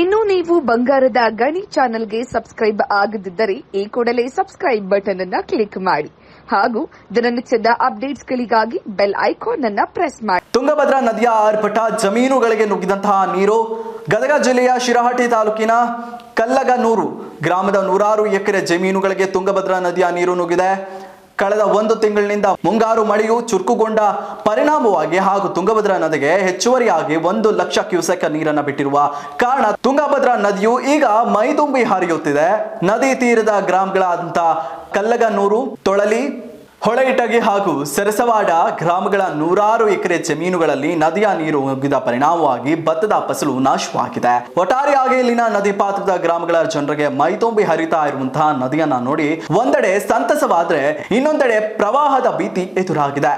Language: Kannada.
ಇನ್ನು ನೀವು ಬಂಗಾರದ ಗಣಿ ಚಾನೆಲ್ಗೆ ಸಬ್ಸ್ಕ್ರೈಬ್ ಆಗದಿದ್ದರೆ ಈ ಕೂಡಲೇ ಸಬ್ಸ್ಕ್ರೈಬ್ ಬಟನ್ ಅನ್ನು ಕ್ಲಿಕ್ ಮಾಡಿ ಹಾಗೂ ದಿನನಿತ್ಯದ ಅಪ್ಡೇಟ್ಸ್ಗಳಿಗಾಗಿ ಬೆಲ್ ಐಕಾನ್ ಅನ್ನು ಪ್ರೆಸ್ ಮಾಡಿ. ತುಂಗಭದ್ರಾ ನದಿಯ ಆರ್ಭಟ ಜಮೀನುಗಳಿಗೆ ನುಗ್ಗಿದಂತಹ ನೀರು ಗದಗ ಜಿಲ್ಲೆಯ ಶಿರಹಟ್ಟಿ ತಾಲೂಕಿನ ಕಲ್ಲಗನೂರು ಗ್ರಾಮದ 100 ಎಕರೆ ಜಮೀನುಗಳಿಗೆ ತುಂಗಭದ್ರಾ ನದಿಯ ನೀರು ನುಗ್ಗಿದೆ. ಕಳೆದ 1 ತಿಂಗಳಿನಿಂದ ಮುಂಗಾರು ಮಳೆಯು ಚುರುಕುಗೊಂಡ ಪರಿಣಾಮವಾಗಿ ಹಾಗೂ ತುಂಗಭದ್ರಾ ನದಿಗೆ ಹೆಚ್ಚುವರಿಯಾಗಿ 1 ಲಕ್ಷ ಕ್ಯೂಸೆಕ್ ನೀರನ್ನು ಬಿಟ್ಟಿರುವ ಕಾರಣ ತುಂಗಭದ್ರಾ ನದಿಯು ಈಗ ಮೈದುಂಬಿ ಹರಿಯುತ್ತಿದೆ. ನದಿ ತೀರದ ಗ್ರಾಮಗಳಾದಂಥ ಕಲ್ಲಗನೂರು, ತೊಳಲಿ, ಹೊಳೆಯಿಟಗಿ ಹಾಗೂ ಸರಸವಾಡ ಗ್ರಾಮಗಳ 100 ಎಕರೆ ಜಮೀನುಗಳಲ್ಲಿ ನದಿಯ ನೀರು ನುಗ್ಗಿದ ಪರಿಣಾಮವಾಗಿ ಭತ್ತದ ಫಸಲು ನಾಶವಾಗಿದೆ. ಒಟ್ಟಾರೆಯಾಗಿ ಇಲ್ಲಿನ ನದಿ ಪಾತ್ರದ ಗ್ರಾಮಗಳ ಜನರಿಗೆ ಮೈತುಂಬಿ ಹರಿತಾ ಇರುವಂತಹ ನದಿಯನ್ನ ನೋಡಿ ಒಂದೆಡೆ ಸಂತಸವಾದ್ರೆ ಇನ್ನೊಂದೆಡೆ ಪ್ರವಾಹದ ಭೀತಿ ಎದುರಾಗಿದೆ.